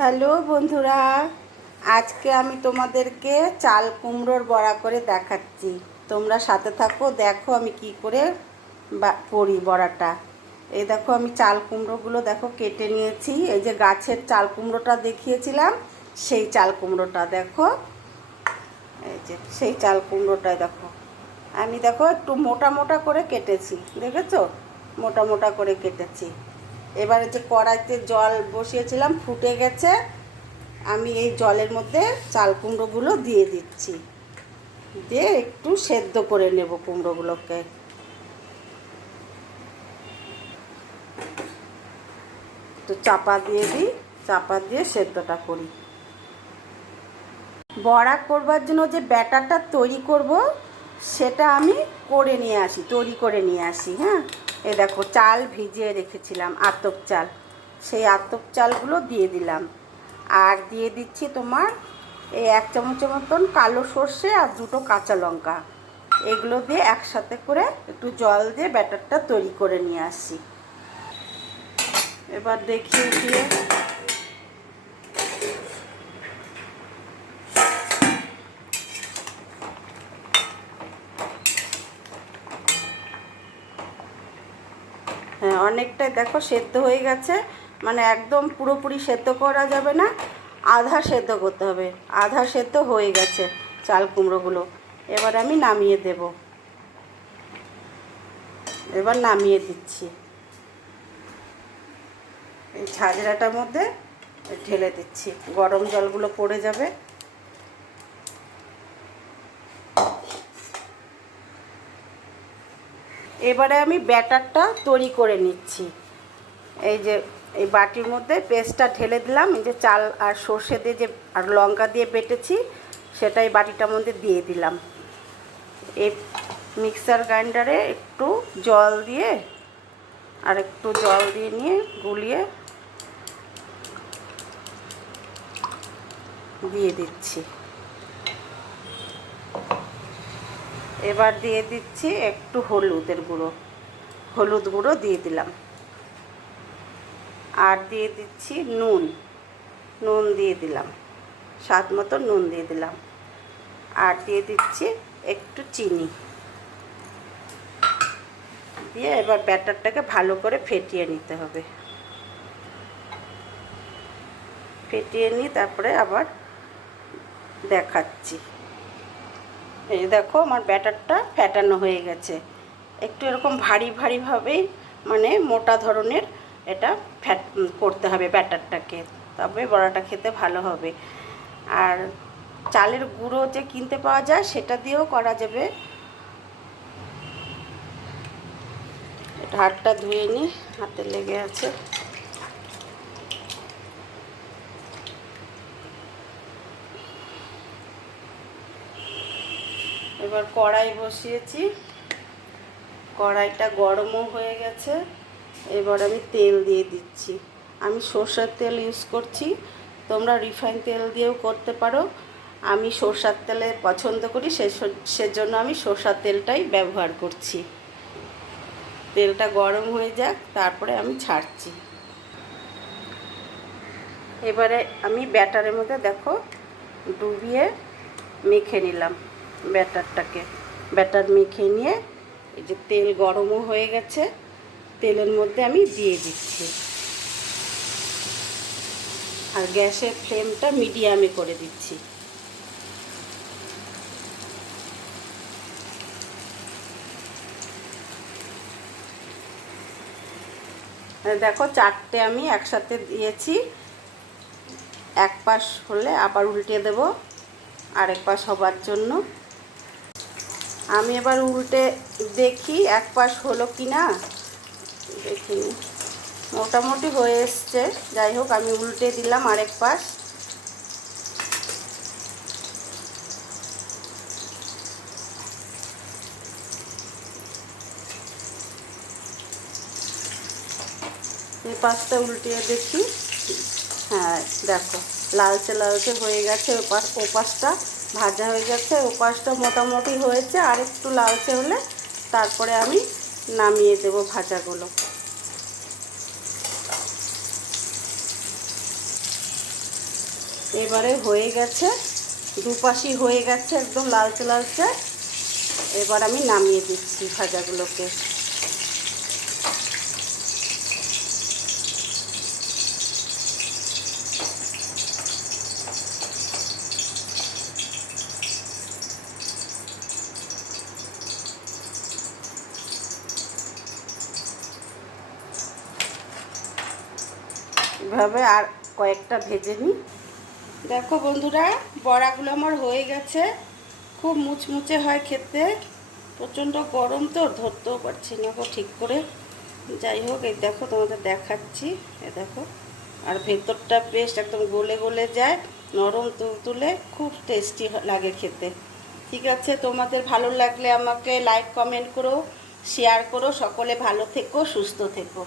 Hello বন্ধুরা, আজকে আমি তোমাদেরকে চাল কুমড়োর বড়া করে দেখাচ্ছি। তোমরা সাথে থাকো, দেখো আমি কি করে করি বড়াটা। এই দেখো আমি চাল কুমড়োগুলো দেখো কেটে নিয়েছি। এই যে গাছের চাল কুমড়োটা দেখিয়েছিলাম, সেই চাল কুমড়োটা দেখো। এই যে সেই চাল কুমড়োটাই দেখো, আমি দেখো একটু মোটা মোটা করে কেটেছি, দেখেছো? মোটা মোটা করে কেটেছি। এবারে যে কড়াইতে জল বসিয়েছিলাম ফুটে গেছে, আমি এই জলের মধ্যে চাল কুমড়োগুলো দিয়ে দিচ্ছি, দিয়ে একটু সেদ্ধ করে নেব কুমড়োগুলোকে। একটু চাপা দিয়ে দিই, চাপা দিয়ে সেদ্ধটা করি। বড়া করবার জন্য যে ব্যাটারটা তৈরি করব সেটা আমি তৈরি করে নিয়ে আসি। হ্যাঁ, এই দেখো চাল ভিজিয়ে রেখেছিলাম, আতপ চাল, সেই আতপ চালগুলো দিয়ে দিলাম। আর দিয়ে দিচ্ছি তোমার এই 1 চামচের মতন কালো সর্ষে আর 2টো কাঁচা লঙ্কা। এগুলো দিয়ে একসাথে করে একটু জল দিয়ে ব্যাটারটা তৈরি করে নিয়ে আসি। এবার দেখিয়ে দিয়ে হ্যাঁ, অনেকটাই দেখো সেদ্ধ হয়ে গেছে, মানে একদম পুরোপুরি সেদ্ধ করা যাবে না, আধা সেদ্ধ করতে হবে। আধা সেদ্ধ হয়ে গেছে চাল কুমড়োগুলো। এবার আমি নামিয়ে দেব, এবার নামিয়ে দিচ্ছি। এই ঝাঁঝরাটার মধ্যে ঢেলে দিচ্ছি, গরম জলগুলো পড়ে যাবে। এবারে আমি ব্যাটারটা তৈরি করে নিচ্ছি। এই যে এই বাটির মধ্যে পেস্টটা ঢেলে দিলাম, এই যে চাল আর সর্ষে দিয়ে যে আর লঙ্কা দিয়ে বেটেছি সেটাই বাটিটার মধ্যে দিয়ে দিলাম। এই মিক্সার গ্রাইন্ডারে একটু জল দিয়ে আর একটু জল দিয়ে নিয়ে গুলিয়ে দিয়ে দিচ্ছি। এবার দিয়ে দিচ্ছি একটু হলুদ গুঁড়ো দিয়ে দিলাম। আর দিয়ে দিচ্ছি নুন দিয়ে দিলাম, স্বাদ মতো নুন দিয়ে দিলাম। আর দিয়ে দিচ্ছি একটু চিনি দিয়ে এবার ব্যাটারটাকে ভালো করে ফেটিয়ে নিতে হবে। ফেটিয়ে নিই, তারপরে আবার দেখাচ্ছি। এই দেখো আমার ব্যাটারটা ফেটানো হয়ে গেছে। একটু এরকম ভারী ভারীভাবেই, মানে মোটা ধরনের এটা করতে হবে ব্যাটারটাকে, তবে বড়াটা খেতে ভালো হবে। আর চালের গুঁড়ো যে কিনতে পাওয়া যায় সেটা দিয়েও করা যাবে। এটা হাতটা ধুয়ে নিই, হাতে লেগে আছে। এবার কড়াই বসিয়েছি, কড়াইটা গরমও হয়ে গেছে। এবার আমি তেল দিয়ে দিচ্ছি। আমি সরষের তেল ইউজ করছি, তোমরা রিফাইন তেল দিয়েও করতে পারো। আমি সরষের তেলে পছন্দ করি, সেজন্য আমি সরষের তেলটাই ব্যবহার করছি। তেলটা গরম হয়ে যাক, তারপরে আমি ছাড়ছি। এবারে আমি ব্যাটারের মধ্যে দেখো ডুবিয়ে মেখে নিলাম ব্যাটার মেখে নিয়ে এই যে তেল গরমও হয়ে গেছে, তেলের মধ্যে আমি দিয়ে দিচ্ছি। আর গ্যাসের ফ্লেমটা মিডিয়ামে করে দিচ্ছি। দেখো 4টে আমি একসাথে দিয়েছি। এক পাশ হলে আবার উল্টে দেব আরেক পাশ হবার জন্য। আমি এবার উল্টে দেখি এক পাশ হলো কি না, দেখিনি, মোটামুটি হয়ে এসছে। যাই হোক, আমি উল্টে দিলাম আরেক পাশ। এই পাশটা উল্টিয়ে দেখি, হ্যাঁ দেখো লালচে লালচে হয়ে গেছে। ও পাশটা ভাজা হয়ে গেছে, ও পাশটা মোটামুটি হয়েছে। আর একটু লালচে হলে তারপরে আমি নামিয়ে দেব ভাজাগুলো। এবারে হয়ে গেছে, দুপাশই হয়ে গেছে একদম লালচে লালচে। এবার আমি নামিয়ে দিচ্ছি ভাজাগুলোকে। এভাবে আর কয়েকটা ভেজে নিই। দেখো বন্ধুরা, বড়াগুলো আমার হয়ে গেছে। খুব মুচমুচে হয় খেতে, প্রচণ্ড গরম তো ধরতেও পারছি না ঠিক করে। যাই হোক, এই দেখো তোমাদের দেখাচ্ছি, এ দেখো। আর ভেতরটা বেশ একদম গলে গলে যায়, নরম তুলতুলে, খুব টেস্টি লাগে খেতে। ঠিক আছে, তোমাদের ভালো লাগলে আমাকে লাইক কমেন্ট করো, শেয়ার করো। সকলে ভালো থেকো, সুস্থ থেকো।